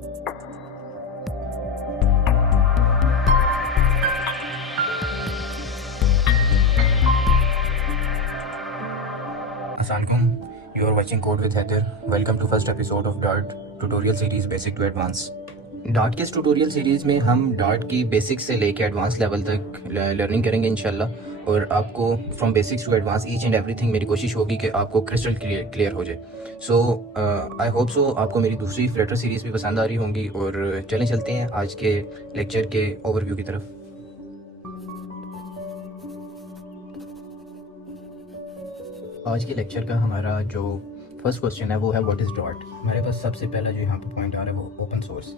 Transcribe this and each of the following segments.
Assalamualaikum. You are watching Code with Heather. Welcome to first episode of Dart tutorial series Basic to Advance. Dart के इस tutorial series में हम dart की basics से लेके advance level तक learning करेंगे इंशाल्लाह, और आपको from basics to advance each and everything मेरी कोशिश होगी कि आपको क्रिस्टल क्लियर हो जाए। सो आई होप सो आपको मेरी दूसरी फ्लटर सीरीज़ भी पसंद आ रही होंगी, और चलें चलते हैं आज के लेक्चर के ओवरव्यू की तरफ। आज के लेक्चर का हमारा जो फर्स्ट क्वेश्चन है वो है व्हाट इज़ डॉट। हमारे पास सबसे पहला जो यहाँ पर पॉइंट आ रहा है वो ओपन सोर्स,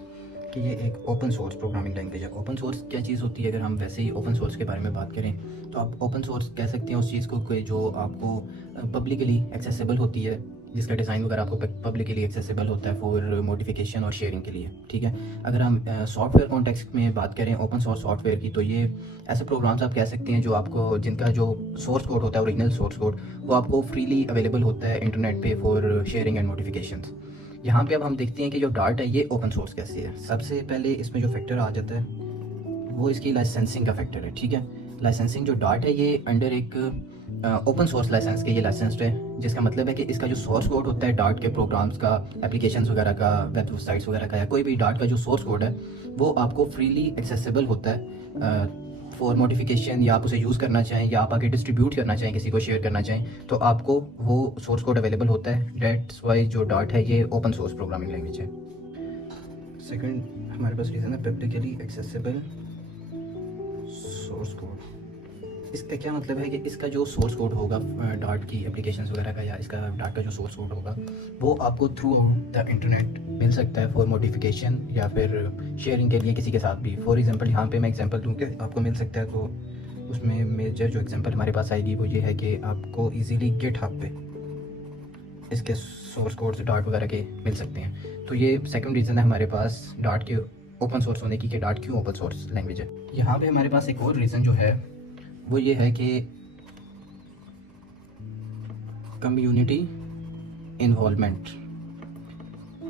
कि ये एक ओपन सोर्स प्रोग्रामिंग लैंग्वेज है। ओपन सोर्स क्या चीज़ होती है? अगर हम वैसे ही ओपन सोर्स के बारे में बात करें तो आप ओपन सोर्स कह सकते हैं उस चीज़ को कि जो आपको पब्लिकली एक्सेसिबल होती है, जिसका डिज़ाइन वगैरह आपको पब्लिकली एक्सेसिबल होता है फॉर मॉडिफिकेशन और शेयरिंग के लिए, ठीक है। अगर हम सॉफ्टवेयर कॉन्टेक्स्ट में बात करें ओपन सोर्स सॉफ्टवेयर की, तो ये ऐसे प्रोग्राम्स आप कह सकते हैं जो आपको, जिनका जो सोर्स कोड होता है, ओरिजिनल सोर्स कोड, वो आपको फ्रीली अवेलेबल होता है इंटरनेट पे फॉर शेयरिंग एंड मॉडिफिकेशंस। यहाँ पे अब हम देखते हैं कि जो डार्ट है ये ओपन सोर्स कैसे है। सबसे पहले इसमें जो फैक्टर आ जाता है वो इसकी लाइसेंसिंग का फैक्टर है, ठीक है। लाइसेंसिंग जो डार्ट है ये अंडर एक ओपन सोर्स लाइसेंस के ये लाइसेंस्ड है, जिसका मतलब है कि इसका जो सोर्स कोड होता है डार्ट के प्रोग्राम्स का, एप्लीकेशंस वगैरह का, वेबसाइट्स वगैरह का, या कोई भी डार्ट का जो सोर्स कोड है वो आपको फ्रीली एक्सेसिबल होता है फॉर मॉडिफिकेशन, या आप उसे यूज़ करना चाहें या आप आगे डिस्ट्रीब्यूट करना चाहें, किसी को शेयर करना चाहें, तो आपको वो सोर्स कोड अवेलेबल होता है। डेट्स वाई जो डार्ट है ये ओपन सोर्स प्रोग्रामिंग लैंग्वेज है। सेकंड हमारे पास रीज़न है पब्लिकली एक्सेसिबल सोर्स कोड। इसका क्या मतलब है कि इसका जो सोर्स कोड होगा डार्ट की एप्लीकेशंस वगैरह का, या इसका डार्ट का जो सोर्स कोड होगा वो आपको थ्रू आउट द इंटरनेट मिल सकता है फॉर मॉडिफिकेशन या फिर शेयरिंग के लिए किसी के साथ भी। फॉर एग्जांपल यहाँ पे मैं एग्जांपल दूँ कि आपको मिल सकता है, तो उसमें मेजर जो एग्जांपल हमारे पास आएगी वो ये है कि आपको इजीली गिटहब पे इसके सोर्स कोड्स डार्ट वगैरह के मिल सकते हैं। तो ये सेकंड रीज़न है हमारे पास डार्ट के ओपन सोर्स होने की, कि डार्ट क्यों ओपन सोर्स लैंग्वेज है। यहाँ पे हमारे पास एक और रीज़न जो है वो ये है कि कम्युनिटी इन्वॉल्वमेंट।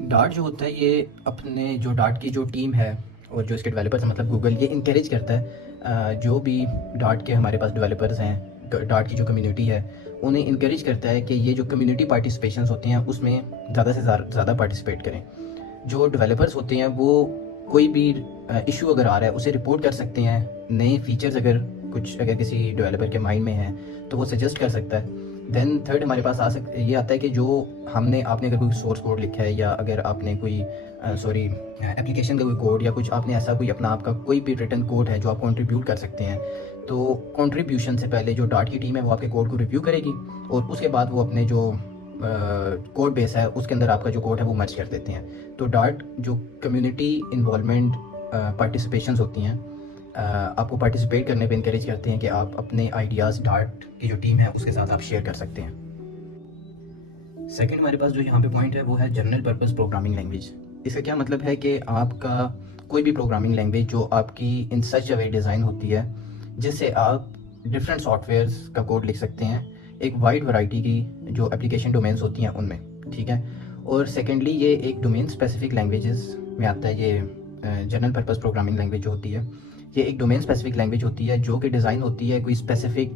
डार्ट जो होता है ये अपने जो डार्ट की जो टीम है और जो इसके डेवलपर्स हैं, मतलब गूगल, ये इनकरेज करता है जो भी डार्ट के हमारे पास डेवलपर्स हैं, डार्ट की जो कम्युनिटी है, उन्हें इनकरेज करता है कि ये जो कम्युनिटी पार्टिसिपेशंस होती हैं उसमें ज़्यादा से ज़्यादा पार्टिसिपेट करें। जो डेवलपर्स होते हैं वो कोई भी इशू अगर आ रहा है उसे रिपोर्ट कर सकते हैं, नए फीचर्स अगर किसी डेवलपर के माइंड में है तो वो सजेस्ट कर सकता है। देन थर्ड हमारे पास ये आता है कि जो आपने अगर कोई सोर्स कोड लिखा है, या अगर आपने कोई एप्लीकेशन का कोई कोड, या कुछ आपने ऐसा कोई अपना आपका कोई भी रिटन कोड है जो आप कंट्रीब्यूट कर सकते हैं, तो कंट्रीब्यूशन से पहले जो डार्ट की टीम है वो आपके कोड को रिव्यू करेगी, और उसके बाद वो अपने जो कोड बेस है उसके अंदर आपका जो कोड है वो मर्ज कर देते हैं। तो डार्ट जो कम्युनिटी इन्वॉल्वमेंट पार्टिसिपेशंस होती हैं, आपको पार्टिसिपेट करने पे इनकरेज करते हैं कि आप अपने आइडियाज़ डार्ट की जो टीम है उसके साथ आप शेयर कर सकते हैं। सेकंड हमारे पास जो यहाँ पे पॉइंट है वो है जनरल पर्पस प्रोग्रामिंग लैंग्वेज। इसका क्या मतलब है कि आपका कोई भी प्रोग्रामिंग लैंग्वेज जो आपकी इन सच अ वे डिज़ाइन होती है जिससे आप डिफरेंट सॉफ्टवेयर्स का कोड लिख सकते हैं, एक वाइड वैरायटी की जो एप्लीकेशन डोमेन्स होती हैं उनमें, ठीक है। और सेकेंडली ये एक डोमेन स्पेसिफिक लैंग्वेजेस में आता है। ये जनरल पर्पस प्रोग्रामिंग लैंग्वेज जो होती है ये एक डोमेन स्पेसिफिक लैंग्वेज होती है जो कि डिज़ाइन होती है कोई specific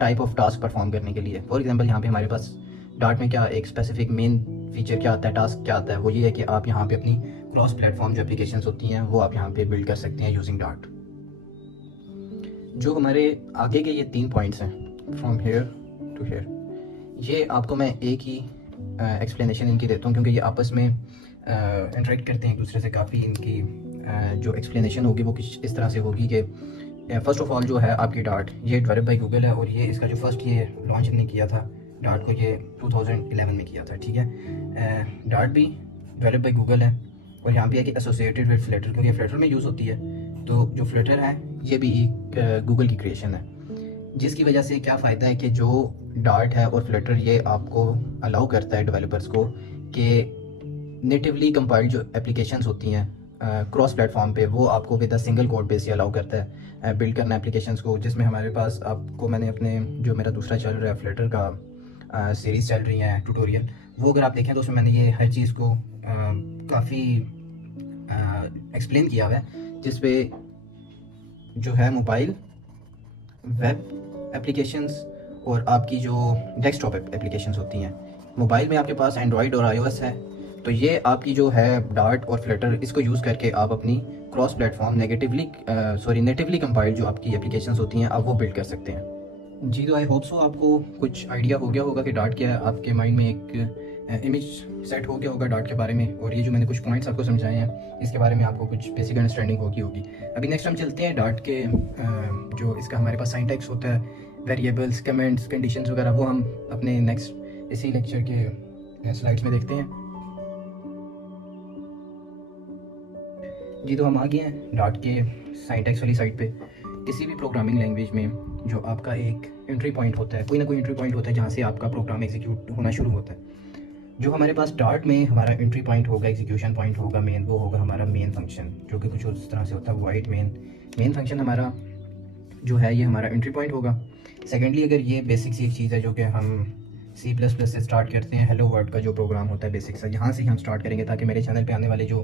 type of task perform करने के लिए। फॉर एग्जांपल यहाँ पे हमारे पास डार्ट में क्या एक स्पेसिफिक मेन फीचर क्या आता है, टास्क क्या आता है, वो ये है कि आप यहाँ पे अपनी क्रॉस प्लेटफॉर्म जो एप्लीकेशंस होती हैं वो आप यहाँ पे बिल्ड कर सकते हैं यूजिंग डार्ट। जो हमारे आगे के ये 3 पॉइंट्स हैं फ्रॉम हेयर टू हेयर, ये आपको मैं एक ही एक्सप्लेनेशन इनकी देता हूँ, क्योंकि ये आपस में इंटरेक्ट करते हैं एक दूसरे से काफ़ी। इनकी जो एक्सप्लेनेशन होगी वो कुछ इस तरह से होगी कि फर्स्ट ऑफ ऑल जो है आपकी डार्ट ये डेवलप बाय गूगल है, और ये इसका जो फर्स्ट ये लॉन्च हमने किया था डार्ट को ये 2011 में किया था, ठीक है। डार्ट भी डेवलप बाय गूगल है, और यहाँ पे है कि एसोसिएटेड विद फ्लटर, क्योंकि फ्लटर में यूज़ होती है। तो जो फ्लटर है ये भी एक गूगल की क्रिएशन है, जिसकी वजह से क्या फ़ायदा है कि जो डार्ट है और फ्लटर ये आपको अलाउ करता है डेवलपर्स को कि नेटिवली कंपाइल्ड जो एप्लीकेशंस होती हैं क्रॉस प्लेटफॉर्म पे, वो आपको with a single code base he allow करता है बिल्ड करना एप्लीकेशंस को। जिसमें हमारे पास आपको मैंने अपने जो मेरा दूसरा चल रहा है फ्लटर का सीरीज़ चल रही है ट्यूटोरियल, वो अगर आप देखें तो उसमें मैंने ये हर चीज़ को काफ़ी एक्सप्लेन किया हुआ है, जिस पे जो है मोबाइल, वेब एप्लीकेशंस और आपकी जो डेस्कटॉप एप्लीकेशंस होती हैं। मोबाइल में आपके पास एंड्रॉयड और आईओएस है, तो ये आपकी जो है डार्ट और फ्लटर, इसको यूज़ करके आप अपनी क्रॉस प्लेटफॉर्म नेटिवली कंपाइल्ड जो आपकी एप्लीकेशंस होती हैं आप वो बिल्ड कर सकते हैं। जी, तो आई होप सो आपको कुछ आइडिया हो गया होगा कि डार्ट क्या है, आपके माइंड में एक इमेज सेट हो गया होगा डार्ट के बारे में, और ये जो मैंने कुछ पॉइंट्स आपको समझाए हैं इसके बारे में आपको कुछ बेसिक अंडरस्टैंडिंग होगी। अभी नेक्स्ट हम चलते हैं डार्ट के जो इसका हमारे पास सिंटैक्स होता है, वेरिएबल्स, कमेंट्स, कंडीशंस वगैरह, वो हम अपने नेक्स्ट इसी लेक्चर के स्लाइड्स में देखते हैं। जी, तो हम आ गए हैं डार्ट के सिंटैक्स वाली साइड पे। किसी भी प्रोग्रामिंग लैंग्वेज में जो आपका एक एंट्री पॉइंट होता है, कोई ना कोई एंट्री पॉइंट होता है जहाँ से आपका प्रोग्राम एग्जीक्यूट होना शुरू होता है। जो हमारे पास डार्ट में हमारा एंट्री पॉइंट होगा, एग्जीक्यूशन पॉइंट होगा मेन, वो होगा हमारा मेन फंक्शन, जो कि कुछ उस तरह से होता है वाइड मेन फंक्शन हमारा जो है ये हमारा एंट्री पॉइंट होगा। सेकेंडली, अगर ये बेसिक सी चीज़ है जो कि हम C++ से स्टार्ट करते हैं, हेलो वर्ल्ड का जो प्रोग्राम होता है बेसिक सा, यहाँ से ही हम स्टार्ट करेंगे ताकि मेरे चैनल पे आने वाले जो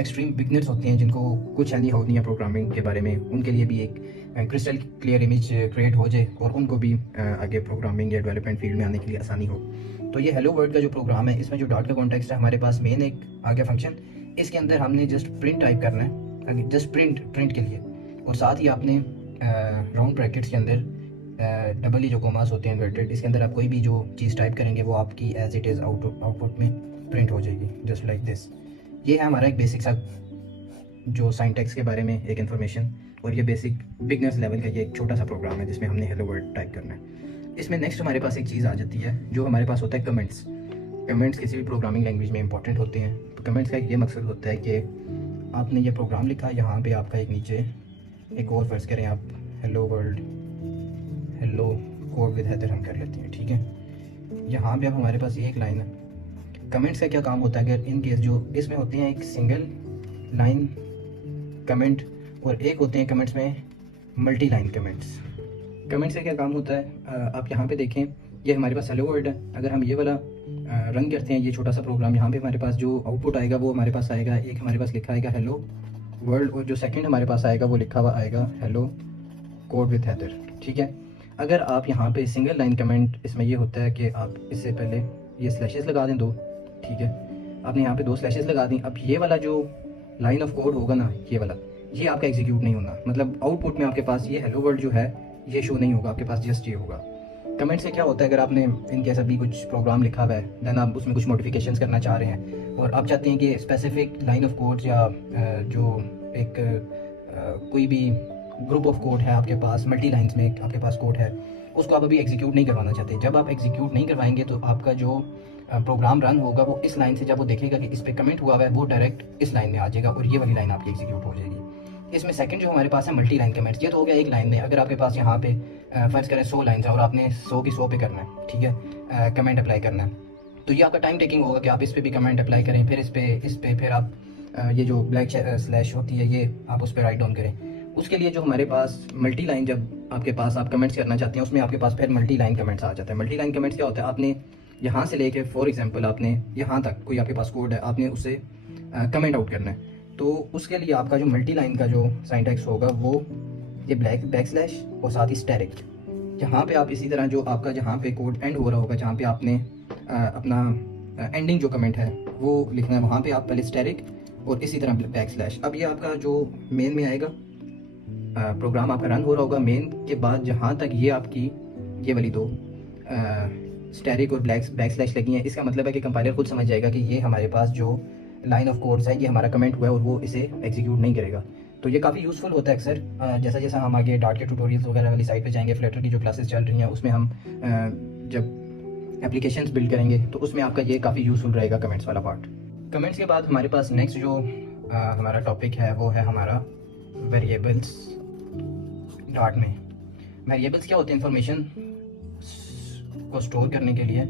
एक्सट्रीम बिगनर्स होते हैं जिनको कुछ आइडिया होती है प्रोग्रामिंग के बारे में, उनके लिए भी एक क्रिस्टल क्लियर इमेज क्रिएट हो जाए और उनको भी आगे प्रोग्रामिंग या डेवलपमेंट फील्ड में आने के लिए आसानी हो। तो ये हेलो वर्ल्ड का जो प्रोग्राम है, इसमें जो डार्ट का कॉन्टेक्स्ट है, हमारे पास मेन एक आ गया फंक्शन, इसके अंदर हमने जस्ट प्रिंट टाइप करना है, जस्ट प्रिंट के लिए, और साथ ही आपने राउंड ब्रैकेट्स के अंदर डबल ही जो कोमास होते हैं इन्वर्टेड, इसके अंदर आप कोई भी जो चीज़ टाइप करेंगे वो आपकी एज इट इज़ आउटपुट में प्रिंट हो जाएगी, जस्ट लाइक दिस। ये है हमारा एक बेसिक सा जो सिंटैक्स के बारे में एक इन्फॉर्मेशन, और ये बेसिक बिगनर्स लेवल का ये एक छोटा सा प्रोग्राम है जिसमें हमने हेलो वर्ल्ड टाइप करना है। इसमें नेक्स्ट हमारे पास एक चीज़ आ जाती है जो हमारे पास होता है कमेंट्स किसी भी प्रोग्रामिंग लैंग्वेज में इंपॉर्टेंट होते हैं। तो कमेंट्स का ये मकसद होता है कि आपने ये प्रोग्राम लिखा, यहाँ पे आपका एक नीचे एक और फर्ज करें आप hello world, hello code with Haider हम कर लेते हैं, ठीक है। यहाँ पे अब हमारे पास एक लाइन है। कमेंट्स का क्या काम होता है, अगर इन केस जो इसमें होते हैं एक सिंगल लाइन कमेंट और एक होते हैं कमेंट्स में मल्टी लाइन कमेंट्स। कमेंट्स का क्या काम होता है, आप यहाँ पे देखें, ये हमारे पास हेलो वर्ल्ड है। अगर हम ये वाला रन करते हैं ये छोटा सा प्रोग्राम, यहाँ पे हमारे पास जो आउटपुट आएगा वो हमारे पास आएगा, एक हमारे पास लिखा आएगा हेलो वर्ल्ड, और जो सेकंड हमारे पास आएगा वो लिखा हुआ आएगा हेलो कोड विद हैदर, ठीक है। अगर आप यहाँ पे सिंगल लाइन कमेंट, इसमें ये होता है कि आप इससे पहले ये स्लैशेस लगा दें 2, ठीक है। आपने यहाँ पे 2 स्लैशेस लगा दी। अब ये वाला जो लाइन ऑफ कोड होगा ना, ये वाला, ये आपका एग्जीक्यूट नहीं होना, मतलब आउटपुट में आपके पास ये हेलो वर्ल्ड जो है ये शो नहीं होगा, आपके पास जस्ट ये होगा। कमेंट से क्या होता है, अगर आपने इनकेस अभी कुछ प्रोग्राम लिखा हुआ है, देन आप उसमें कुछ मॉडिफिकेशंस करना चाह रहे हैं और आप चाहते हैं कि स्पेसिफिक लाइन ऑफ कोड या जो एक कोई भी ग्रुप ऑफ कोड है आपके पास, मल्टी लाइन्स में आपके पास कोड है, उसको आप अभी एग्जीक्यूट नहीं करवाना चाहते। जब आप एग्जीक्यूट नहीं करवाएंगे तो आपका जो प्रोग्राम रन होगा वो इस लाइन से, जब वो देखेगा कि इस पर कमेंट हुआ है, वो डायरेक्ट इस लाइन में आ जाएगा और ये वाली लाइन आपकी एग्जीक्यूट हो जाएगी। इसमें सेकंड जो हमारे पास है मल्टी लाइन कमेंट्स, ये तो हो गया एक लाइन में। अगर आपके पास यहाँ पे फर्ज करें 100 लाइन है और आपने 100 की 100 पे करना है, ठीक है, कमेंट अप्लाई करना है, तो ये आपका टाइम टेकिंग होगा कि आप इस पर भी कमेंट अप्लाई करें, फिर इस पे फिर आप ये जो ब्लैक स्लैश होती है ये आप उस पर राइट डाउन करें। उसके लिए जो हमारे पास मल्टी लाइन, जब आपके पास आप कमेंट्स करना चाहते हैं उसमें आपके पास फिर मल्टी लाइन कमेंट्स आ जाता है। मल्टी लाइन कमेंट्स क्या होता है, आपने यहाँ से लेके फॉर एग्जांपल आपने यहाँ तक कोई आपके पास कोड है, आपने उसे कमेंट आउट करना है, तो उसके लिए आपका जो मल्टी लाइन का जो सिंटैक्स होगा वो ये बैक स्लैश और साथ ही स्टैरिक। यहाँ पे आप इसी तरह जो आपका जहाँ पे कोड एंड हो रहा होगा, जहाँ पे आपने अपना एंडिंग जो कमेंट है वो लिखना है, वहाँ पे आप पहले स्टैरिक और इसी तरह बैक स्लैश। अब ये आपका जो मेन में आएगा, प्रोग्राम आपका रन हो रहा होगा, मेन के बाद जहाँ तक ये आपकी ये वाली 2 स्टैरिक और बैक स्लैश लगी हैं, इसका मतलब है कि कंपाइलर खुद समझ जाएगा कि ये हमारे पास जो लाइन ऑफ कोड्स है ये हमारा कमेंट हुआ है और वो इसे एग्जीक्यूट नहीं करेगा। तो ये काफ़ी यूज़फुल होता है अक्सर। जैसा जैसा हम आगे डार्ट के ट्यूटोरियल्स वगैरह वाली साइट पे जाएंगे, फ्लटर की जो क्लासेस चल रही हैं उसमें हम जब एप्लीकेशंस बिल्ड करेंगे तो उसमें आपका ये काफ़ी यूज़फुल रहेगा कमेंट्स वाला पार्ट। कमेंट्स के बाद हमारे पास नेक्स्ट जो हमारा टॉपिक है वो है हमारा वेरिएबल्स। डार्ट में वेरिएबल्स क्या होते हैं, इंफॉर्मेशन को स्टोर करने के लिए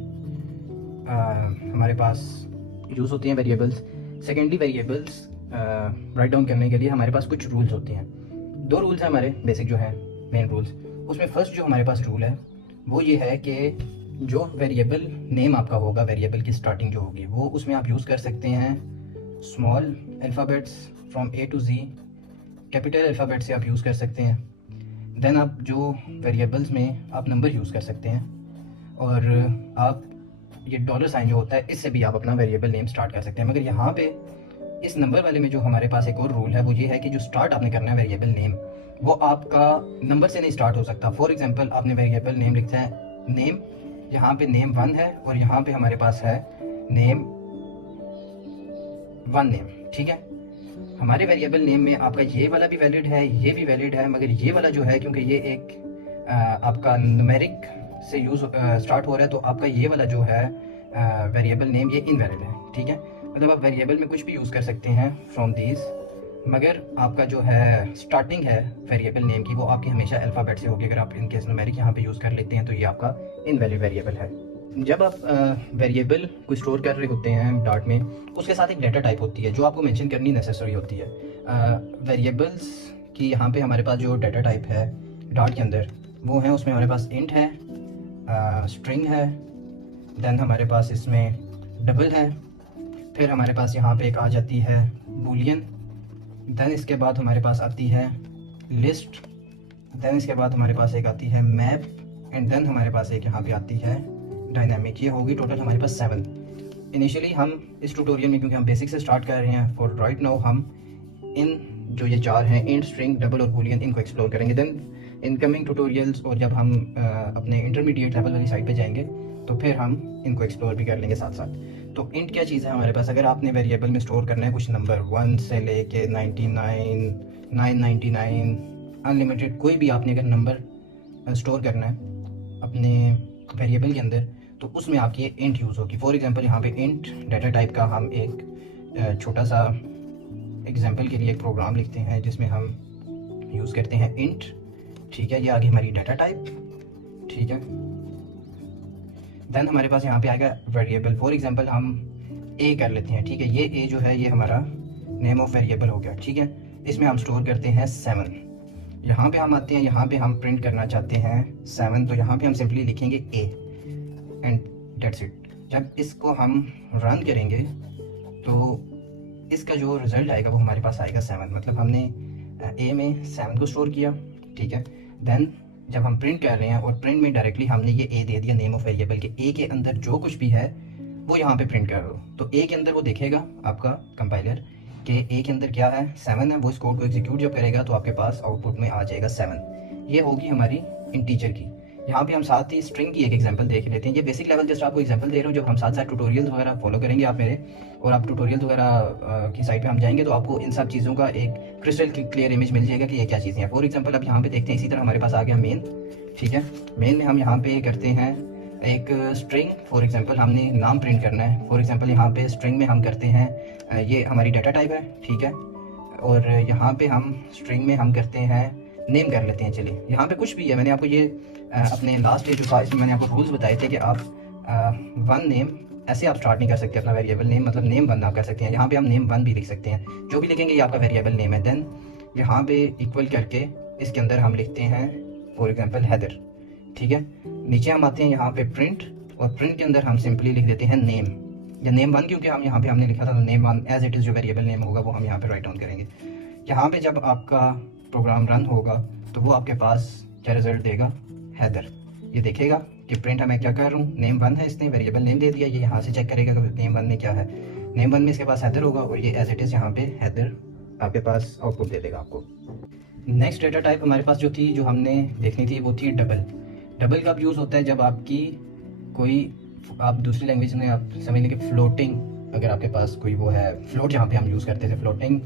हमारे पास यूज़ होती हैं variables. Secondly variables write down करने के लिए हमारे पास कुछ रूल्स होते हैं। 2 रूल्स हैं हमारे बेसिक जो है मेन रूल्स। उसमें फर्स्ट जो हमारे पास रूल है वो ये है कि जो वेरिएबल नेम आपका होगा, वेरिएबल की स्टार्टिंग जो होगी वो उसमें आप यूज़ कर सकते हैं small alphabets from A to G, capital alphabet से आप यूज़ कर सकते हैं। देन आप जो वेरिएबल्स में आप नंबर यूज़ कर सकते हैं, और आप ये डॉलर साइन जो होता है इससे भी आप अपना वेरिएबल नेम स्टार्ट कर सकते हैं। मगर यहाँ पे इस नंबर वाले में जो हमारे पास एक और रूल है वो ये है कि जो स्टार्ट आपने करना है वेरिएबल नेम, वो आपका नंबर से नहीं स्टार्ट हो सकता। फॉर एग्जांपल आपने वेरिएबल नेम लिखा है नेम, यहाँ पे नेम 1 है और यहाँ पे हमारे पास है नेम 1 नेम, ठीक है। हमारे वेरिएबल नेम में आपका ये वाला भी वैलिड है, ये भी वैलिड है, मगर ये वाला जो है क्योंकि ये एक आपका न्यूमेरिक से यूज़ स्टार्ट हो रहा है, तो आपका ये वाला जो है वेरिएबल नेम ये इनवैलिड है, ठीक है। मतलब आप वेरिएबल में कुछ भी यूज़ कर सकते हैं फ्रॉम दीज, मगर आपका जो है स्टार्टिंग है वेरिएबल नेम की वो आपकी हमेशा अल्फ़ाबेट से होगी। अगर आप इनकेस न्यूमेरिक यहाँ पे यूज़ कर लेते हैं तो ये आपका इनवैलिड वेरिएबल है। जब आप वेरिएबल को स्टोर कर रहे होते हैं डाट में, उसके साथ एक डेटा टाइप होती है जो आपको मेंशन करनी नेसेसरी होती है। वेरिएबल्स की यहाँ पे हमारे पास जो डेटा टाइप है डाट के अंदर वो है, उसमें हमारे पास इंट है, स्ट्रिंग है, देन हमारे पास इसमें डबल है, फिर हमारे पास यहाँ पे एक आ जाती है बूलियन, देन इसके बाद हमारे पास आती है लिस्ट, देन इसके बाद हमारे पास एक आती है मैप, एंड देन हमारे पास एक यहाँ पे आती है डायनामिक। ये होगी टोटल हमारे पास 7। इनिशियली हम इस ट्यूटोरियल में क्योंकि हम बेसिक से स्टार्ट कर रहे हैं, फॉर राइट नाउ हम इन जो ये 4 हैं इंट, स्ट्रिंग, डबल और बूलियन, इनको एक्सप्लोर करेंगे। देन इनकमिंग ट्यूटोरियल्स और जब हम अपने इंटरमीडिएट लेवल वाली साइड पे जाएंगे तो फिर हम इनको एक्सप्लोर भी कर लेंगे साथ साथ। तो इंट क्या चीज़ है हमारे पास, अगर आपने वेरिएबल में स्टोर करना है कुछ नंबर 1 से लेके 99, 999, अनलिमिटेड, कोई भी आपने अगर नंबर स्टोर करना है अपने वेरिएबल के अंदर, तो उसमें आपकी ये इंट यूज़ होगी। फॉर एग्जांपल यहाँ पे इंट डाटा टाइप का हम एक छोटा सा एग्जांपल के लिए एक प्रोग्राम लिखते हैं जिसमें हम यूज़ करते हैं इंट, ठीक है। ये आगे हमारी डाटा टाइप, ठीक है। देन हमारे पास यहाँ पे आएगा वेरिएबल, फॉर एग्जांपल हम ए कर लेते हैं, ठीक है। ये ए जो है ये हमारा नेम ऑफ वेरिएबल हो गया, ठीक है। इसमें हम स्टोर करते हैं 7। यहाँ पे हम आते हैं, यहाँ पे हम प्रिंट करना चाहते हैं 7, तो यहाँ पे हम सिंपली लिखेंगे ए एंड डेट्स इट। जब इसको हम रन करेंगे तो इसका जो रिज़ल्ट आएगा वो हमारे पास आएगा 7, मतलब हमने ए में 7 को स्टोर किया, ठीक है। देन जब हम प्रिंट कर रहे हैं और प्रिंट में डायरेक्टली हमने ये ए दे दिया नेम ऑफ वेरिएबल के, ए के अंदर जो कुछ भी है वो यहाँ पे प्रिंट कर दो, तो ए के अंदर वो देखेगा आपका कंपाइलर कि ए के अंदर क्या है, 7 है। वो इस कोड को एग्जीक्यूट जब करेगा तो आपके पास आउटपुट में आ जाएगा 7। ये होगी हमारी इंटीजर की। यहाँ पे हम साथ ही स्ट्रिंग की एक एग्जांपल देख लेते हैं। ये बेसिक लेवल जस्ट आपको एग्जांपल दे रहा हूँ, जब हम साथ साथ ट्यूटोरियल्स वगैरह फॉलो करेंगे आप मेरे, और आप ट्यूटोरियल्स वगैरह की साइड पे हम जाएंगे तो आपको इन सब चीज़ों का एक क्रिस्टल क्लियर इमेज मिल जाएगा कि ये क्या चीज़ें हैं। फॉर एग्जांपल अब यहाँ पे देखते हैं, इसी तरह हमारे पास आ गया मेन, ठीक है। मेन में हम यहाँ पे करते हैं एक स्ट्रिंग, फॉर एग्जांपल हमने नाम प्रिंट करना है। फॉर एग्जांपल यहाँ पे स्ट्रिंग में हम करते हैं ये हमारी डाटा टाइप है, ठीक है। और यहाँ पे हम स्ट्रिंग में हम करते हैं नेम कर लेते हैं। चलिए यहाँ पे कुछ भी है, मैंने आपको ये अपने लास्ट डे जो था इसमें मैंने आपको रूल्स बताए थे कि आप 1 नेम ऐसे आप स्टार्ट नहीं कर सकते अपना वेरिएबल नेम, मतलब नेम 1 आप कर सकते हैं। यहाँ पे हम नेम 1 भी लिख सकते हैं, जो भी लिखेंगे ये आपका वेरिएबल नेम है। देन यहाँ पे इक्वल करके इसके अंदर हम लिखते हैं फॉर एग्जांपल हैदर, ठीक है। नीचे हम आते हैं यहाँ पे प्रिंट, और प्रिंट के अंदर हम सिंपली लिख देते हैं नेम, या नेम 1, क्योंकि हम यहाँ पे हमने लिखा था तो नेम 1 एज इट इज़ जो वेरिएबल नेम होगा वो हम यहाँ पे राइट डाउन करेंगे। यहाँ पे जब आपका प्रोग्राम रन होगा तो वो आपके पास क्या रिजल्ट देगा, हैदर। ये देखेगा कि प्रिंट मैं क्या कर रहा हूँ, नेम 1 है, इसने वेरिएबल नेम दे दिया। ये यहाँ से चेक करेगा कि नेम 1 में क्या है, नेम 1 में इसके पास हैदर होगा, और ये एज इट इज़ यहाँ पे हैदर आपके पास आउटपुट दे देगा आपको। नेक्स्ट डेटा टाइप हमारे पास जो थी, जो हमने देखनी थी, वो थी डबल। डबल कब यूज़ होता है, जब आपकी कोई आप दूसरी लैंग्वेज में आप समझ लें कि फ्लोटिंग, अगर आपके पास कोई वो है फ्लोट, जहाँ पे हम यूज़ करते थे फ्लोटिंग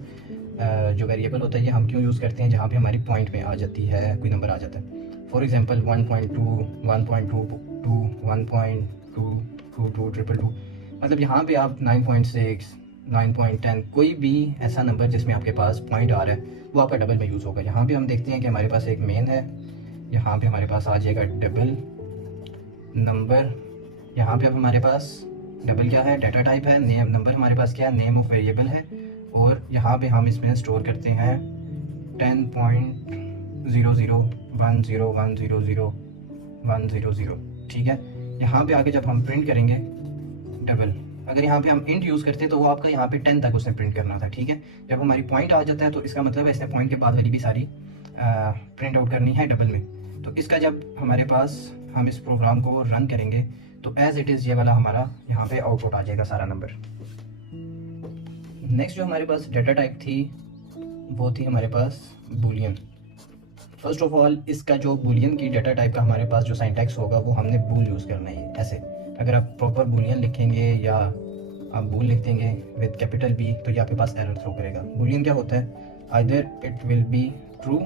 जो वेरिएबल होता है, ये हम क्यों यूज़ करते हैं, जहाँ पे हमारी पॉइंट में आ जाती है, कोई नंबर आ जाता है। फॉर एग्जांपल 1.2, 1.22, 1.2, 2.2, मतलब यहाँ पे आप 9.6, 9.10, कोई भी ऐसा नंबर जिसमें आपके पास पॉइंट आ रहा है वो आपका डबल में यूज़ होगा। यहाँ पे हम देखते हैं कि हमारे पास एक मेन है, यहाँ पे हमारे पास आ जाएगा डबल नंबर। यहाँ पे अब हमारे पास डबल क्या है, डाटा टाइप है, नेम नंबर हमारे पास क्या है, नेम ऑफ वेरिएबल है, और यहाँ पे हम इसमें स्टोर करते हैं 10.00100100, ठीक है। यहाँ पे आगे जब हम प्रिंट करेंगे डबल, अगर यहाँ पे हम इंट यूज़ करते तो वो आपका यहाँ पे 10 तक उसने प्रिंट करना था, ठीक है। जब हमारी पॉइंट आ जाता है तो इसका मतलब है इसने पॉइंट के बाद वाली भी सारी प्रिंट आउट करनी है डबल में। तो इसका जब हमारे पास हम इस प्रोग्राम को रन करेंगे तो एज़ इट इज़ ये वाला हमारा यहाँ पे आउटपुट आ जाएगा सारा नंबर। नेक्स्ट जो हमारे पास डेटा टाइप थी वो थी हमारे पास बूलियन। फर्स्ट ऑफ ऑल इसका जो बूलियन की डेटा टाइप का हमारे पास जो सिंटैक्स होगा वो हमने बूल यूज़ करना है। ऐसे अगर आप प्रॉपर बूलियन लिखेंगे या आप बूल लिख देंगे विद कैपिटल बी तो ये आपके पास एरर थ्रो करेगा। बूलियन क्या होता है, either it will be true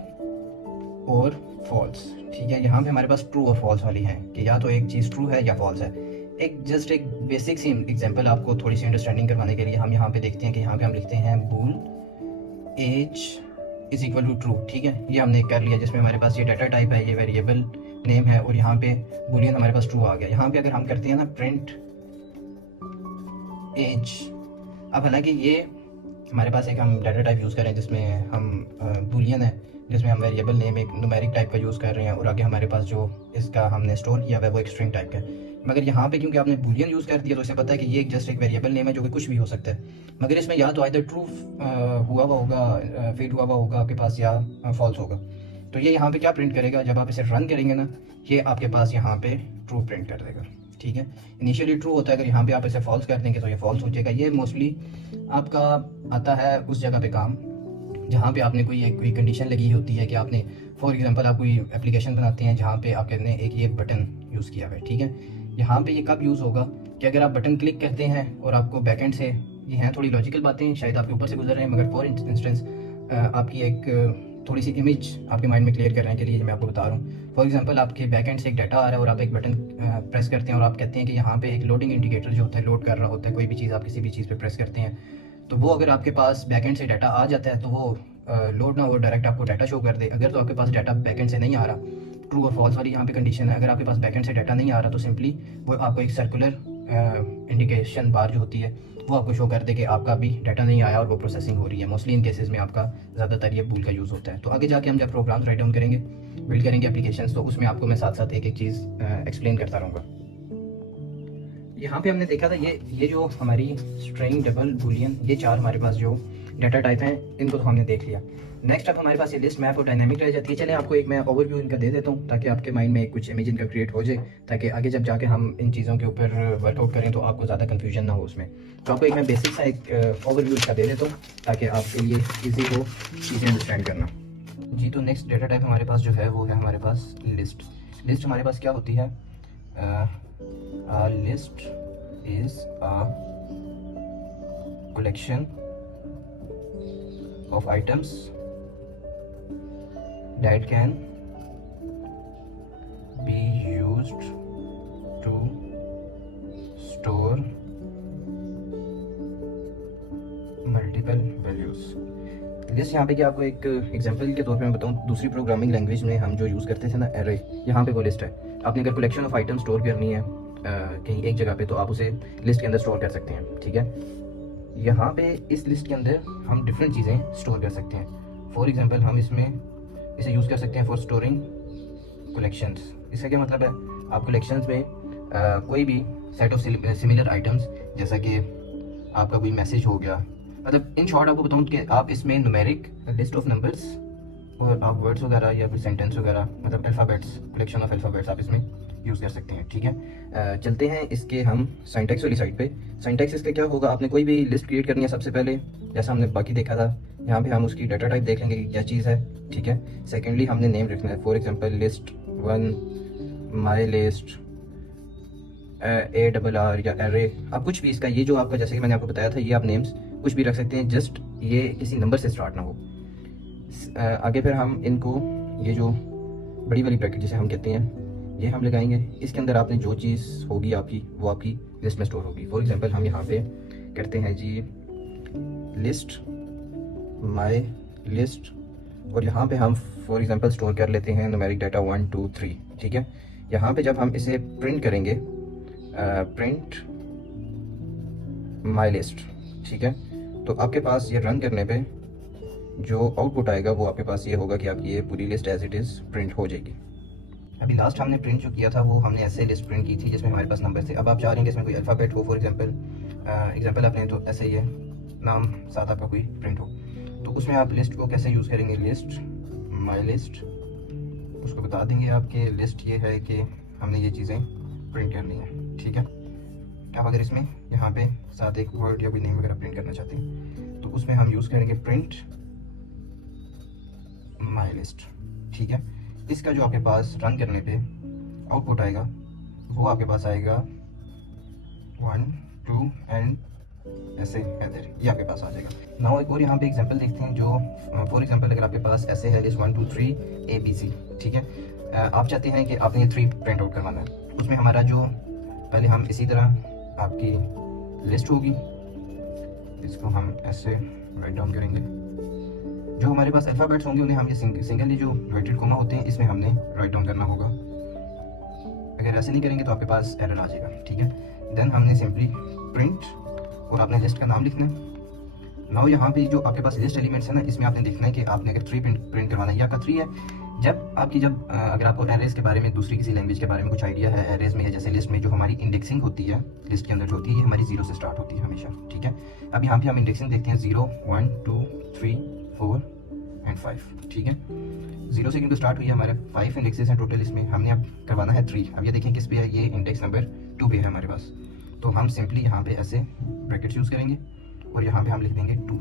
और फॉल्स, ठीक है। यहाँ पे हमारे पास ट्रू और फॉल्स वाली है कि या तो एक चीज़ ट्रू है या फॉल्स है। एक बेसिक सी एग्जांपल आपको थोड़ी सी अंडरस्टैंडिंग करवाने के लिए हम यहाँ पे देखते हैं कि यहाँ पे हम लिखते हैं bool as is equal to true, ठीक है। ये हमने कर लिया जिसमें हमारे पास ये डाटा टाइप है, ये वेरिएबल नेम है और यहाँ पे बूलियन हमारे पास ट्रू आ गया। यहाँ पे अगर हम करते हैं ना प्रिंट एज, अब हालांकि ये हमारे पास एक हम डाटा टाइप यूज़ कर रहे हैं जिसमें हम बूलियन है, जिसमें हम वेरिएबल नेम एक न्यूमेरिक टाइप का यूज़ कर रहे हैं और आगे हमारे पास जो इसका हमने स्टोर किया हुआ है वो एक स्ट्रिंग टाइप का है। मगर यहाँ पे क्योंकि आपने बूलियन यूज़ कर दिया तो इसे पता है कि ये जस्ट एक वेरिएबल नेम है जो कि कुछ भी हो सकता है। मगर इसमें या तो आइदर ट्रू हुआ होगा, फीड हुआ होगा आपके पास, या फॉल्स होगा। तो ये यहाँ पे क्या प्रिंट करेगा, जब आप इसे रन करेंगे ना ये आपके पास यहाँ पे ट्रू प्रिंट कर देगा, ठीक है। इनिशियली ट्रू होता है, अगर यहाँ पे आप इसे फॉल्स कर देंगे तो ये फॉल्स हो जाएगा। ये मोस्टली आपका आता है उस जगह पे काम जहाँ पे आपने कोई कंडीशन लगी होती है कि आपने फॉर एग्जांपल आप कोई एप्लीकेशन बनाते हैं जहाँ पे आपने एक ये बटन यूज़ किया हुआ है, ठीक है। यहाँ पे ये कब यूज़ होगा कि अगर आप बटन क्लिक करते हैं और आपको बैकएंड से, ये हैं थोड़ी लॉजिकल बातें शायद आपके ऊपर से गुजर रहे हैं, मगर फॉर इंस्टेंस आपकी एक थोड़ी सी इमेज आपके माइंड में क्लियर करने के लिए मैं आपको बता रहा हूँ। फॉर एग्जांपल आपके बैकएंड से एक डाटा आ रहा है और आप एक बटन प्रेस करते हैं और आप कहते हैं कि यहाँ पे एक लोडिंग इंडिकेटर जो होता है लोड कर रहा होता है, कोई भी चीज़ आप किसी भी चीज़ पे प्रेस करते हैं तो वो अगर आपके पास बैकएंड से डाटा आ जाता है तो वो लोड ना हो, डायरेक्ट आपको डाटा शो कर दे। अगर तो आपके पास डाटा बैकएंड से नहीं आ रहा, ट्रू और फॉल्स वाली यहाँ पे कंडीशन है, अगर आपके पास बैकएंड से डाटा नहीं आ रहा तो सिंपली वो आपको एक सर्कुलर इंडिकेशन बार जो होती है वो आपको शो कर दे कि आपका भी डाटा नहीं आया और वो प्रोसेसिंग हो रही है। मोस्टली इन केसेस में आपका ज़्यादातर ये बूल का यूज़ होता है। तो आगे जाके हम जब प्रोग्राम्स राइट डाउन करेंगे, बिल्ड करेंगे एप्लीकेशंस, तो उसमें आपको मैं साथ साथ एक एक चीज़ एक्सप्लेन करता रहूँगा। यहाँ पे हमने देखा था ये जो हमारी स्ट्रिंग, डबल, बूलियन, ये चार हमारे पास जो डाटा टाइप हैं इनको तो हमने देख लिया। नेक्स्ट अब हमारे पास ये लिस्ट, मैप और डायनामिक रह जाती है। चले आपको एक मैं ओवरव्यू इनका दे देता हूँ ताकि आपके माइंड में कुछ इमेज इनका क्रिएट हो जाए, ताकि आगे जब जाके हम इन चीज़ों के ऊपर वर्कआउट करें तो आपको ज़्यादा कन्फ्यूजन ना हो उसमें। तो आपको एक मैं बेसिक सा एक ओवरव्यू इसका दे देता हूँ ताकि आपके लिए ईजी हो चीज़ें अंडरस्टैंड करना। जी, तो नेक्स्ट डाटा टाइप हमारे पास जो है वो है हमारे पास लिस्ट। लिस्ट हमारे पास क्या होती है, list is a collection of items that can be used to store multiple values। List यहाँ पे क्या आपको एक एग्जांपल के तौर पे मैं बताऊँ, दूसरी प्रोग्रामिंग लैंग्वेज में हम जो यूज़ करते थे ना एरे, यहाँ पे वो लिस्ट है। आपने अगर कलेक्शन ऑफ आइटम स्टोर करनी है कहीं एक जगह पे तो आप उसे लिस्ट के अंदर स्टोर कर सकते हैं, ठीक है। यहाँ पे इस लिस्ट के अंदर हम डिफरेंट चीज़ें स्टोर कर सकते हैं। फॉर एग्जांपल हम इसे यूज़ कर सकते हैं फॉर स्टोरिंग कलेक्शंस। इसका क्या मतलब है, आप कलेक्शंस में कोई भी सेट ऑफ सिमिलर आइटम्स, जैसा कि आपका कोई मैसेज हो गया, मतलब इन शॉर्ट आपको बताऊँ कि आप इसमें न्यूमेरिक लिस्ट ऑफ नंबर्स और आप वर्ड्स वगैरह या फिर सेंटेंस वगैरह, मतलब अल्फ़ाबेट्स, कलेक्शन ऑफ अल्फ़ाबेट्स आप इसमें यूज़ कर सकते हैं, ठीक है। चलते हैं इसके हम सिंटैक्स वाली साइड पे। सिंटैक्स इसका क्या होगा, आपने कोई भी लिस्ट क्रिएट करनी है सबसे पहले, जैसा हमने बाकी देखा था, यहाँ पे हम उसकी डाटा टाइप देख लेंगे कि क्या चीज़ है, ठीक है। सेकेंडली हमने नेम रखना है, for example list 1, my list, ARR या एरे, आप कुछ भी इसका, ये जो आपका जैसे कि मैंने आपको बताया था, ये आप नेम्स कुछ भी रख सकते हैं, जस्ट ये किसी नंबर से स्टार्ट ना हो। आगे फिर हम इनको, ये जो बड़ी वाली ब्रैकेट जिसे हम कहते हैं, ये हम लगाएंगे। इसके अंदर आपने जो चीज़ होगी आपकी वो आपकी लिस्ट में स्टोर होगी। फॉर एग्जांपल हम यहाँ पे करते हैं जी लिस्ट, माय लिस्ट, और यहाँ पे हम फॉर एग्जांपल स्टोर कर लेते हैं न्यूमेरिक डाटा 1 2 3, ठीक है। यहाँ पे जब हम इसे प्रिंट करेंगे, प्रिंट माय लिस्ट, ठीक है, तो आपके पास ये रन करने पे जो आउटपुट आएगा वो आपके पास ये होगा कि आपकी ये पूरी list as it is print हो जाएगी। अभी लास्ट हमने प्रिंट जो किया था वो हमने ऐसे लिस्ट प्रिंट की थी जिसमें हमारे पास नंबर थे। अब आप चाह रहे हैं कि इसमें कोई अल्फ़ाबेट हो, फॉर एग्जांपल एग्जांपल आपने तो ऐसे ही है, नाम साथ आपका कोई प्रिंट हो, तो उसमें आप लिस्ट को कैसे यूज़ करेंगे, लिस्ट माई लिस्ट, उसको बता देंगे आपके लिस्ट ये है कि हमने ये चीज़ें प्रिंट करनी है, ठीक है। आप अगर इसमें यहाँ पे साथ एक वर्ड या कोई नेम वगैरह प्रिंट करना चाहते हैं तो उसमें हम यूज़ करेंगे प्रिंट माई लिस्ट, ठीक है। इसका जो आपके पास रन करने पे आउटपुट आएगा वो आपके पास आएगा 1 2 एंड ऐसे हैदर, ये आपके पास आ जाएगा। नाउ एक और यहाँ पे एग्जांपल देखते हैं, जो फॉर एग्जांपल अगर आपके पास ऐसे है लिस्ट 1 2 3 ABC, ठीक है। आप चाहते हैं कि आपने ये 3 प्रिंट आउट करवाना है, उसमें हमारा जो पहले हम इसी तरह आपकी लिस्ट होगी, इसको हम ऐसे राइट डाउन करेंगे। जो हमारे पास अल्फ़ाबेट्स होंगे उन्हें हम ये सिंगली जो इन्वर्टेड कोमा होते हैं इसमें हमने राइट डाउन करना होगा। अगर ऐसे नहीं करेंगे तो आपके पास एरर आ जाएगा, ठीक है। देन हमने सिंपली प्रिंट और आपने लिस्ट का नाम लिखना है। नाउ यहाँ पे जो आपके पास लिस्ट एलिमेंट्स है ना, इसमें आपने देखना है कि आपने अगर 3 प्रिंट करवाना है या आपका 3 है। जब अगर आपको एरेज के बारे में दूसरी किसी लैंग्वेज के बारे में कुछ आइडिया है, एरेज में है जैसे लिस्ट में जो हमारी इंडेक्सिंग होती है लिस्ट के अंदर जो होती है, ये हमारी 0 से स्टार्ट होती है हमेशा, ठीक है। अब यहाँ पे हम इंडेक्सिंग देखते हैं 0 1 2 3 4 एंड 5, ठीक है। 0 से क्योंकि स्टार्ट हुई है, हमारे 5 इंडेक्सेस हैं टोटल, इसमें हमने अब करवाना है 3। अब ये देखें किस पे है, ये इंडेक्स नंबर 2 पे है हमारे पास, तो हम सिंपली यहाँ पे ऐसे ब्रैकेट्स यूज़ करेंगे और यहाँ पे हम लिख देंगे 2,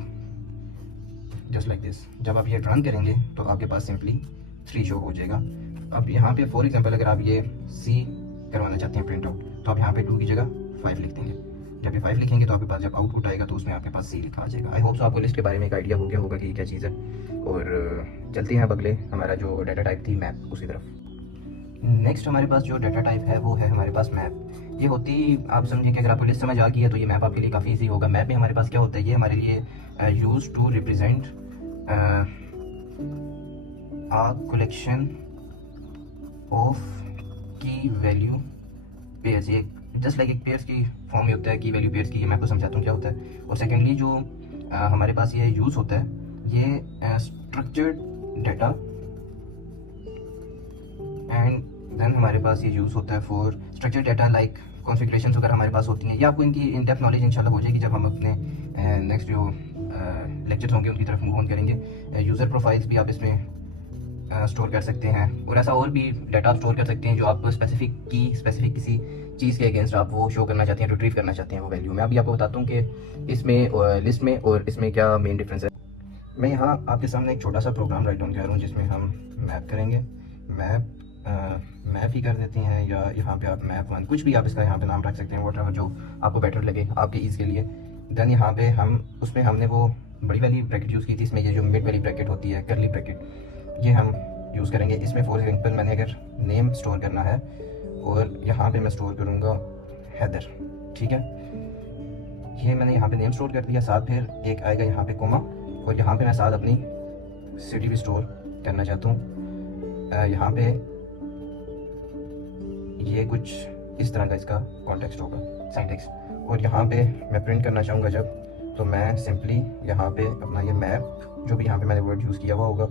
जस्ट लाइक दिस। जब आप ये रन करेंगे तो आपके पास सिंपली 3 शो हो जाएगा। अब यहाँ पे फॉर एग्जांपल अगर आप ये C करवाना चाहते हैं प्रिंट आउट, तो आप यहाँ पे 2 की जगह 5 लिख देंगे। जब ये 5 लिखेंगे तो आपके पास जब आउटपुट आएगा तो उसमें आपके पास C लिखा आ जाएगा। आई होप सो आपको लिस्ट के बारे में एक आइडिया हो गया होगा कि ये क्या चीज़ है। और चलते हैं अब अगले हमारा जो डाटा टाइप थी मैप उसी तरफ। नेक्स्ट हमारे पास जो डाटा टाइप है वो है हमारे पास मैप। ये होती, आप समझिए कि अगर आपको लिस्ट समझ आ गई है तो ये मैप आपके लिए काफ़ी ईजी होगा। मैप में हमारे पास क्या होता है, ये हमारे लिए use to represent a collection of key value pairs. ये जस्ट लाइक एक पेयर्स की फॉर्म में होता है की वैल्यू पेयर्स की। ये मैं आपको समझाता हूँ क्या होता है। और सेकेंडली जो हमारे पास ये यूज़ होता है, ये स्ट्रक्चर्ड डाटा, एंड देन हमारे पास ये यूज़ होता है for structured data like configurations वगैरह हमारे पास होती हैं। ये आपको इनकी इन डेप्थ नॉलेज इंशाल्लाह हो जाएगी जब हम अपने नेक्स्ट जो लेक्चर्स होंगे उनकी तरफ मूव ऑन करेंगे। यूज़र प्रोफाइल्स भी आप इसमें स्टोर कर सकते हैं, और ऐसा और भी डाटा आप स्टोर कर सकते हैं जो आप स्पेसिफिक किसी चीज़ के अगेंस्ट आप वो शो करना चाहते हैं, रिट्रीव करना चाहते हैं वो वैल्यू। मैं अभी आपको बताता हूँ कि इसमें लिस्ट में और इसमें क्या मेन डिफरेंस है। मैं यहाँ आपके सामने एक छोटा सा प्रोग्राम राइट डाउन कर रहा हूँ जिसमें हम मैप करेंगे। मैप ही कर देते हैं, या यहाँ पे आप मैप 1 कुछ भी आप इसका यहाँ पे नाम रख सकते हैं, वॉट जो आपको बेटर लगे आपके ईज़ के लिए। देन यहाँ पे हम उसमें हमने वो बड़ी वाली ब्रैकेट यूज़ की थी, इसमें ये जो मिड वाली ब्रैकेट होती है करली ब्रैकेट, ये हम यूज़ करेंगे। इसमें फॉर एग्जांपल मैंने अगर नेम स्टोर करना है और यहाँ पे मैं स्टोर करूँगा हैदर, ठीक है। ये मैंने यहाँ पे नेम स्टोर कर दिया, साथ फिर एक आएगा यहाँ पे कोमा, और यहाँ पे मैं साथ अपनी सिटी भी स्टोर करना चाहता हूँ। यहाँ पे ये कुछ इस तरह का इसका कॉन्टेक्स्ट होगा, सिंटैक्स। और यहाँ पे मैं प्रिंट करना चाहूँगा जब, तो मैं सिंपली यहाँ पे अपना ये मैप जो भी यहाँ पे मैंने वर्ड यूज़ किया हुआ होगा।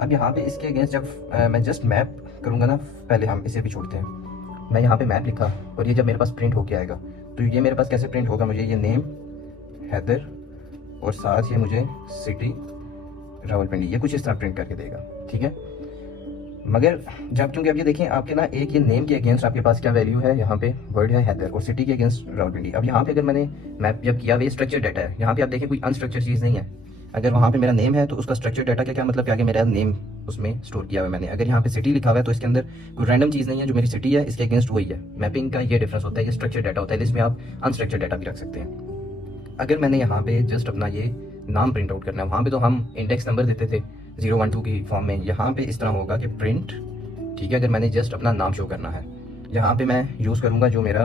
अब यहाँ पे इसके अगेंस्ट जब मैं जस्ट मैप करूँगा ना, पहले हम इसे भी छोड़ते हैं। मैं यहाँ पे मैप लिखा और ये जब मेरे पास प्रिंट होके आएगा तो ये मेरे पास कैसे प्रिंट होगा, मुझे ये नेम हैदर और साथ ये मुझे सिटी रावलपिंडी, ये कुछ इस तरह प्रिंट करके देगा, ठीक है। मगर जब क्योंकि अब ये देखें आपके ना एक ये नेम के अगेंस्ट आपके पास क्या वैल्यू है, यहाँ पे वर्ड है हैदर, और सिटी के अगेंस्ट रावलपिंडी। अब यहाँ पे अगर मैंने मैप जब किया हुआ स्ट्रक्चर डाटा है, यहाँ पे आप देखें कोई अनस्ट्रक्चर चीज़ नहीं है। अगर वहाँ पे मेरा नेम है तो उसका स्ट्रक्चर डाटा का क्या मतलब कि आगे मेरा नेम उसमें स्टोर किया हुआ है मैंने। अगर यहाँ पे सिटी लिखा हुआ है तो इसके अंदर कोई रैंडम चीज़ नहीं है, जो मेरी सिटी है इसके अगेंस्ट वही है। मैपिंग का ये डिफरेंस होता है, ये स्ट्रक्चर डाटा होता है, इसमें आप अनस्ट्रक्चर डाटा भी रख सकते हैं। अगर मैंने यहाँ पे जस्ट अपना ये नाम प्रिंट आउट करना है, वहाँ पे तो हम इंडेक्स नंबर देते थे 0 1 2 की फॉर्म में, यहाँ पे इस तरह होगा कि प्रिंट, ठीक है। अगर मैंने जस्ट अपना नाम शो करना है, यहाँ पे मैं यूज़ करूँगा जो मेरा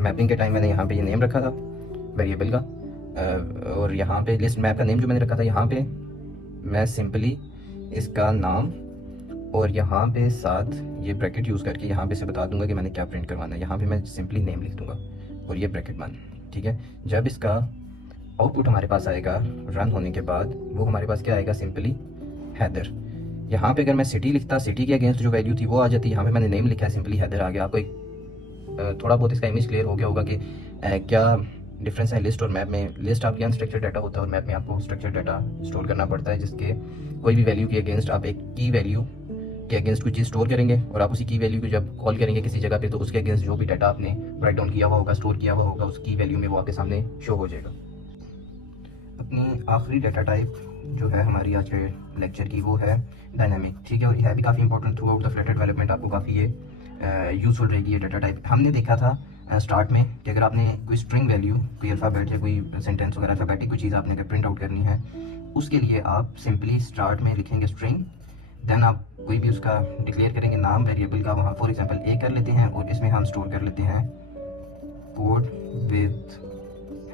मैपिंग के टाइम मैंने यहाँ पे ये नेम रखा था वेरिएबल का, और यहाँ पे लिस्ट मैप का नेम जो मैंने रखा था, यहाँ पे मैं सिंपली इसका नाम और यहाँ पे साथ ये ब्रैकेट यूज़ करके यहाँ पे से बता दूंगा कि मैंने क्या प्रिंट करवाना है। यहाँ पे मैं सिंपली नेम लिख दूंगा और ये ब्रैकेट बंद, ठीक है। जब इसका आउटपुट हमारे पास आएगा रन होने के बाद, वो हमारे पास क्या आएगा, सिंपली हैदर। यहाँ पे अगर मैं सिटी लिखता, सिटी के अगेंस्ट जो वैल्यू थी वो आ जाती। यहाँ पे मैंने नेम लिखा है, सिंपली हैदर आ गया। आपको एक थोड़ा बहुत इसका इमेज क्लियर हो गया होगा कि क्या डिफरेंस है लिस्ट और मैप में? लिस्ट आपके यहाँ स्ट्रक्चर डाटा होता है और मैप में आपको स्ट्रक्चर डाटा स्टोर करना पड़ता है, जिसके कोई भी वैल्यू के अगेंस्ट आप एक की वैल्यू के अगेंस्ट कोई चीज़ स्टोर करेंगे और आप उसी की वैल्यू को जब कॉल करेंगे किसी जगह पे तो उसके अगेंस्ट जो भी डाटा आपने राइट डाउन किया हुआ होगा, स्टोर किया हुआ होगा, उस की वैल्यू में वो आपके सामने शो हो जाएगा। अपनी आखिरी डाटा टाइप जो है हमारी आज के लेक्चर की वो है डायनामिक, ठीक है। और यह भी काफ़ी important through out the Flutter development, आपको काफ़ी ये यूजफुल रहेगी ये डाटा टाइप। हमने देखा था स्टार्ट में कि अगर आपने कोई स्ट्रिंग वैल्यू, कोई अल्फ़ाबेट या कोई सेंटेंस वगैरह अल्फ़ाबेटिक कोई चीज़ आपने अगर प्रिंट आउट करनी है, उसके लिए आप सिंपली स्टार्ट में लिखेंगे स्ट्रिंग, देन आप कोई भी उसका डिक्लेयर करेंगे नाम वेरिएबल का, वहाँ फॉर एग्जांपल ए कर लेते हैं और इसमें हम स्टोर कर लेते हैं कोड विद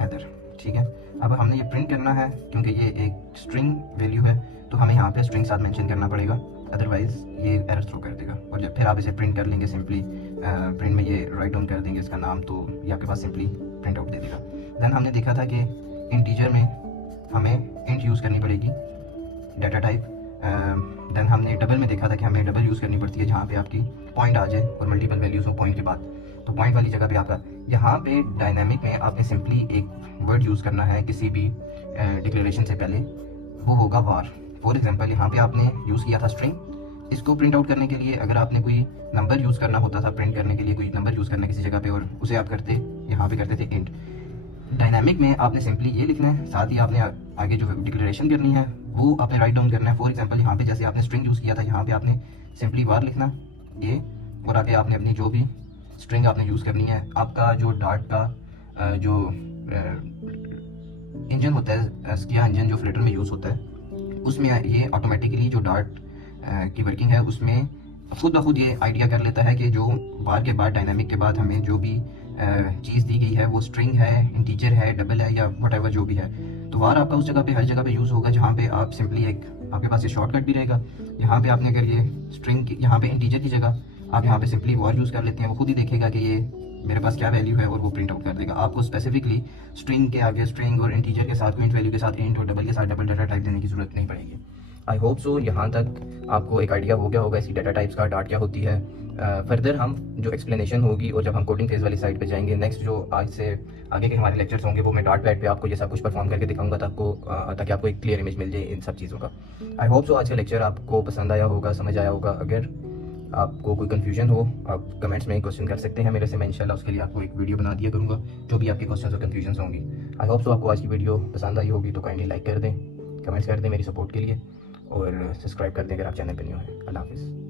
हेडर, ठीक है। अब हमने ये प्रिंट करना है क्योंकि ये एक स्ट्रिंग वैल्यू है तो हमें यहाँ पे स्ट्रिंग साथ मेंशन करना पड़ेगा, अदरवाइज़ ये एरर थ्रो कर देगा। और जब फिर आप इसे प्रिंट कर लेंगे, सिंपली प्रिंट में ये राइट डाउन कर देंगे इसका नाम, तो ये आपके पास सिंपली प्रिंट आउट दे देगा। देन हमने देखा था कि इंटीजर में हमें इंट यूज़ करनी पड़ेगी डाटा टाइप। देन हमने डबल में देखा था कि हमें डबल यूज़ करनी पड़ती है जहाँ पे आपकी पॉइंट आ जाए और मल्टीपल वैल्यूज़ हो पॉइंट के बाद, तो पॉइंट वाली जगह पे आपका। यहाँ पे डायनामिक में आपने सिंपली एक वर्ड यूज़ करना है किसी भी डिक्लेरेशन से पहले, वो होगा वार। फॉर एग्जांपल यहाँ पे आपने यूज़ किया था स्ट्रिंग, इसको प्रिंट आउट करने के लिए अगर आपने कोई नंबर यूज़ करना होता था, प्रिंट करने के लिए कोई नंबर यूज़ करना किसी जगह पे, और उसे आप करते यहाँ पे करते थे इंट। डायनामिक में आपने सिंपली ये लिखना है, साथ ही आपने आगे जो डिक्लेरेशन करनी है वो आपने राइट डाउन करना है। फॉर एग्जांपल यहाँ पे जैसे आपने स्ट्रिंग यूज़ किया था, यहाँ पे आपने सिंपली वार लिखना ये, और आगे आपने अपनी जो भी स्ट्रिंग आपने यूज़ करनी है। आपका जो डार्ट का जो इंजन होता है, स्किया इंजन जो फ्लिटर में यूज़ होता है, उसमें ये ऑटोमेटिकली जो डार्ट की वर्किंग है उसमें खुद ब खुद ये आइडिया कर लेता है कि जो वार के बाद डायनामिक के बाद हमें जो भी चीज़ दी गई है वो स्ट्रिंग है, इंटीजर है, डबल है या वट जो भी है, तो वार आपका उस जगह पे हर जगह पे यूज़ होगा जहाँ पे आप सिंपली एक आपके पास ये शॉर्टकट भी रहेगा। यहाँ पे आपने अगर ये स्ट्रिंग यहाँ पे इंटीजर की जगह आप यहाँ पे सिंपली वार यूज़ कर लेते हैं, वो खुद ही देखेगा कि ये मेरे पास क्या वैल्यू है और वो प्रिंट आउट कर देगा। आपको स्पेसिफिकली स्ट्रिंग के आगे स्ट्रिंग और इंटीजर के साथ, इंट वैल्यू के साथ इंट और डबल के साथ डबल डाटा टाइप देने की जरूरत नहीं पड़ेगी। आई होप सो यहाँ तक आपको एक आइडिया हो गया होगा ऐसी डाटा टाइप्स का, डाट क्या होती है। फर्दर हम जो एक्सप्लेनेशन होगी और जब हम कोडिंग फेज वाली साइड पे जाएंगे, नेक्स्ट जो आज से आगे के हमारे लेक्चर्स होंगे वो मैं डाट पैड पे आपको ये सब कुछ परफॉर्म करके दिखाऊंगा ताकि आपको एक क्लियर इमेज मिल जाए इन सब चीज़ों का। आई होप सो आज का लेक्चर आपको पसंद आया होगा, समझ आया होगा। अगर आपको कोई कन्फ्यूजन हो आप कमेंट्स में क्वेश्चन कर सकते हैं मेरे से, मैं इंशाल्लाह उसके लिए आपको एक वीडियो बना दिया करूँगा जो भी आपके क्वेश्चन और कन्फ्यूजन होंगी। आई होप सो आपको आज की वीडियो पसंद आई होगी, तो काइंडली लाइक कर दें, कमेंट्स कर दें मेरी सपोर्ट के लिए, और सब्सक्राइब कर दें अगर आप चैनल पर न्यू हैं। अल्लाह हाफिज़।